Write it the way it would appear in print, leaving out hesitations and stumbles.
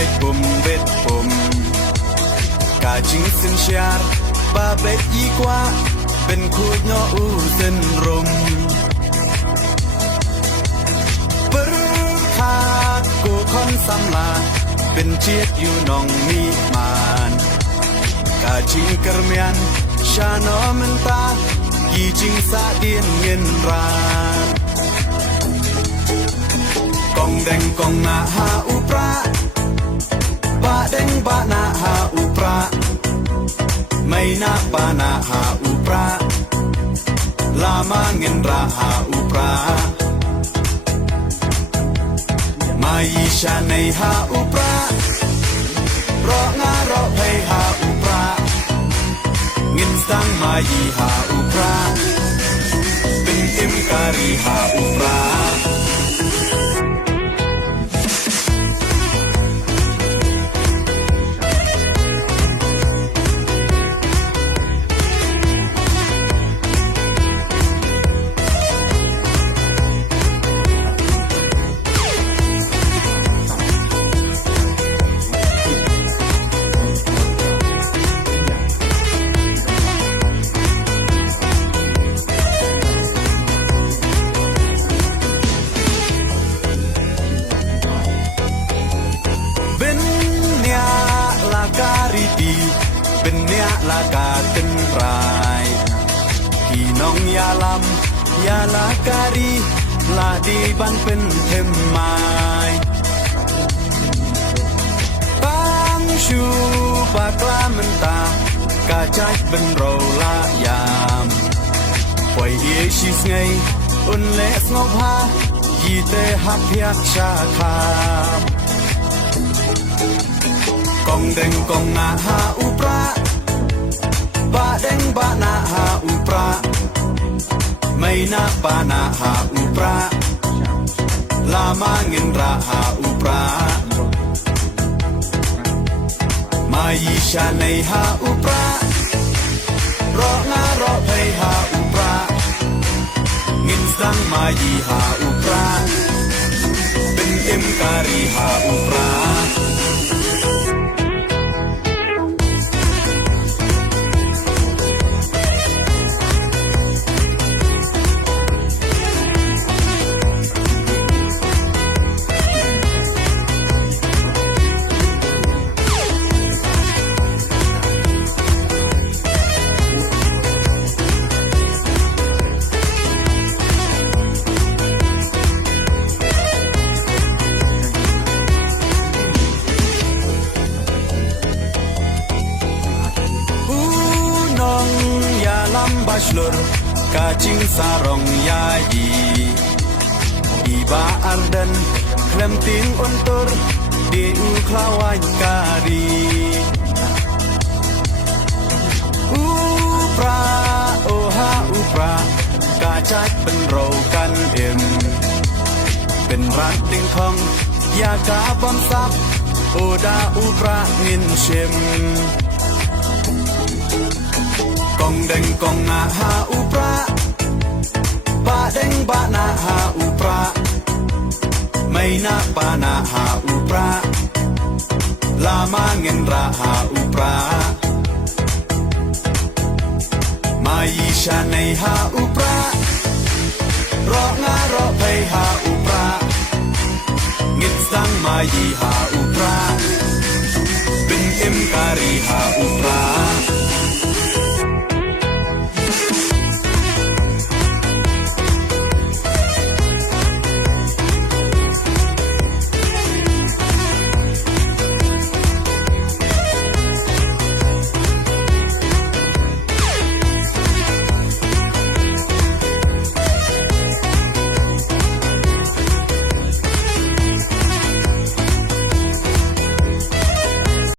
baik pum bet pum Kajing sen syar ba bet yi kwa Ben kuj no u sen rum Berhak ku kon sama Ben chiet yu nong mi man Kajing kermian Shano mentah Yi jing sa dien ngin ran Kong deng kong na ha upra Ba deng ba na ha upra May na ba na ha upra Lama ngin ra ha upra Mai sha nei ha upra Ro nga ro pei ha upra Ngin sang mai ha upra Bin im kari ha upra Benya laka tenrai Kinong yalam Yala kari La di ban pen temai Bang shu bakla mentah Kacak ben rau la yam Poi ye shis ngay Un les ngop ha Yi te hap yak shakam Kong deng kong na ha upra Ba deng ba na ha upra May na ba na ha upra Lama ngin ra ha upra Mai sha nei ha upra Ro nga ro pei ha upra Ngin sang mai ha upra Ben im kari ha upra Bashlur kacing sarong yayi Iba ardan klem ting untur di uklawai kari Upra oha upra kacak benrau kan im Ben rat ting kong ya ka bom sap oda upra ngin shim Kong deng kong na ha upra Ba deng ba na ha upra May na ba na ha upra Lama ngin ra ha upra Mai sha nei ha upra Ro nga ro pei ha upra Ngin sang mai ha upra Bin im kari ha upra